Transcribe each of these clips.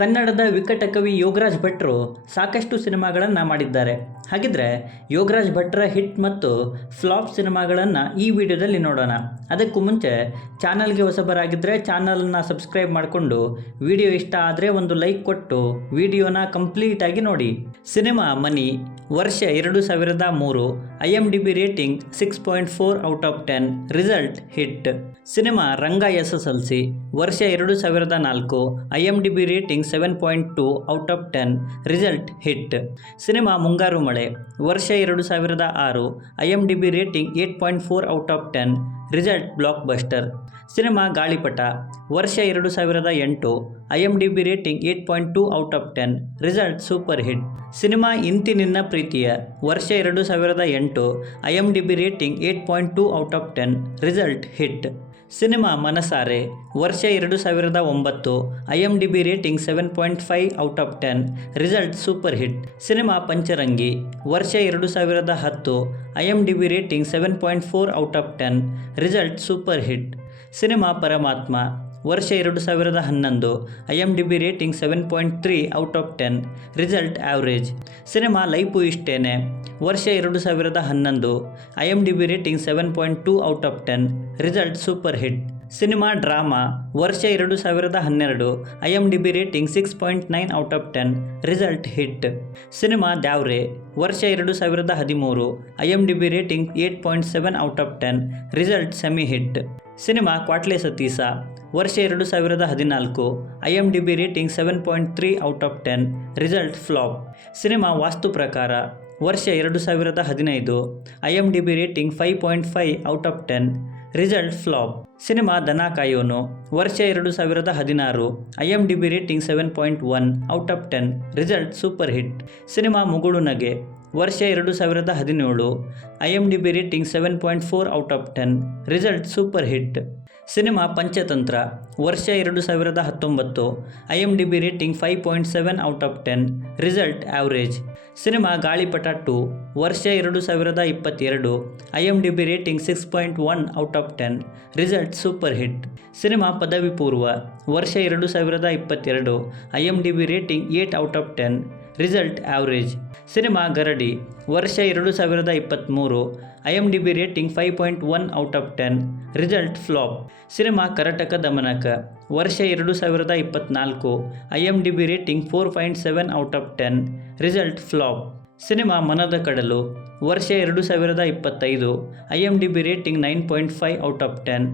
ಕನ್ನಡದ ವಿಕಟ ಕವಿ ಯೋಗರಾಜ್ ಭಟ್ರು ಸಾಕಷ್ಟು ಸಿನಿಮಾಗಳನ್ನು ಮಾಡಿದ್ದಾರೆ. ಹಾಗಿದ್ರೆ ಯೋಗರಾಜ್ ಭಟ್ರ ಹಿಟ್ ಮತ್ತು ಫ್ಲಾಪ್ ಸಿನಿಮಾಗಳನ್ನು ಈ ವಿಡಿಯೋದಲ್ಲಿ ನೋಡೋಣ. ಅದಕ್ಕೂ ಮುಂಚೆ ಚಾನಲ್ಗೆ ಹೊಸಬರಾಗಿದ್ದರೆ ಚಾನಲನ್ನು ಸಬ್ಸ್ಕ್ರೈಬ್ ಮಾಡಿಕೊಂಡು ವಿಡಿಯೋ ಇಷ್ಟ ಆದರೆ ಒಂದು ಲೈಕ್ ಕೊಟ್ಟು ವಿಡಿಯೋನ ಕಂಪ್ಲೀಟಾಗಿ ನೋಡಿ. ಸಿನಿಮಾ ಮನಿ, ವರ್ಷ 2003, IMDb rating 6.4 out of 10, result hit. Cinema Ranga SSLC, ವರ್ಷ 2004, IMDb rating 7.2 out of 10, result hit. Cinema Mungaru Male, ವರ್ಷ 2006, IMDb rating 8.4 out of 10, result blockbuster. Cinema Gaalipata, ವರ್ಷ 2008, IMDb rating 8.2 out of 10, result super hit. Cinema Inti Ninna Preethiya, ವರ್ಷ 2008, IMDb rating 8.2 out of 10, result hit. Cinema Manasaare, ವರ್ಷ 2009, IMDb rating 7.5 out of 10, result super hit. Cinema Pancharangi, ವರ್ಷ 2010, IMDb rating 7.4 out of 10, result super hit. Cinema Paramathma, ವರ್ಷ 2011, IMDb rating 7.3 out of 10, result average. Cinema life Ishtene, ವರ್ಷ 2011, IMDb rating 7.2 out of 10, result super hit. Cinema Drama, ವರ್ಷ 2012, IMDb rating 6.9 out of 10, result hit. Cinema Dyavre, ವರ್ಷ 2013, IMDb rating 8.7 out of 10, result semi hit. Cinema Kwatle Satisa, ವರ್ಷ 2014, IMDb rating 7.3 out of 10, result flop. Cinema Vaastu Prakara, ವರ್ಷ 2015, IMDb rating 5.5 out of 10, result flop. Cinema Dana Kayonu, ವರ್ಷ 2016, IMDb rating 7.1 out of 10, result super hit. Cinema Mugulu Nage, ವರ್ಷ 2017, IMDb rating 7.4 out of 10, result super hit. Cinema Panchatantra, ವರ್ಷ 2019, IMDb rating 5.7 out of 10, result average. Cinema ಗಾಳಿಪಟ 2, ವರ್ಷ 2022, IMDb rating 6.1 out of 10, result super hit. Cinema Padavi Poorva, ವರ್ಷ 2022, IMDb rating 8 out of 10, result average. Cinema Garadi, ವರ್ಷ 2023, IMDb rating 5.1 out of 10, result flop. Cinema Karataka Damanaka, ವರ್ಷ 2024, IMDb rating 4.7 out of 10, result flop. Cinema Manada Kadalu, ವರ್ಷ 2025, IMDb rating 9.5 out of 10,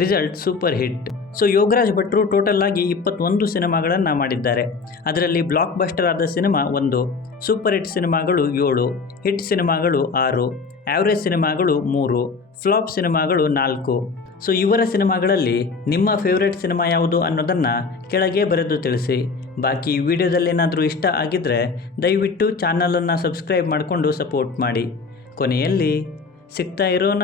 result super hit. So Yogaraj ಭಟ್ರು total ಆಗಿ 21 ಸಿನಿಮಾಗಳನ್ನು ಮಾಡಿದ್ದಾರೆ. ಅದರಲ್ಲಿ block buster ಆದ cinema 1, super hit ಸಿನಿಮಾಗಳು 7, ಹಿಟ್ ಸಿನಿಮಾಗಳು 6, ಆವ್ರೇಜ್ ಸಿನಿಮಾಗಳು 3, ಫ್ಲಾಪ್ ಸಿನಿಮಾಗಳು 4. ಸೊ ಇವರ ಸಿನಿಮಾಗಳಲ್ಲಿ ನಿಮ್ಮ ಫೇವ್ರೆಟ್ ಸಿನಿಮಾ ಯಾವುದು ಅನ್ನೋದನ್ನು ಕೆಳಗೆ ಬರೆದು ತಿಳಿಸಿ. ಬಾಕಿ ವಿಡಿಯೋದಲ್ಲಿ ಏನಾದರೂ ಇಷ್ಟ ಆಗಿದ್ದರೆ ದಯವಿಟ್ಟು ಚಾನಲನ್ನು ಸಬ್ಸ್ಕ್ರೈಬ್ ಮಾಡಿಕೊಂಡು ಸಪೋರ್ಟ್ ಮಾಡಿ. ಕೊನೆಯಲ್ಲಿ ಸಿಗ್ತಾ ಇರೋಣ.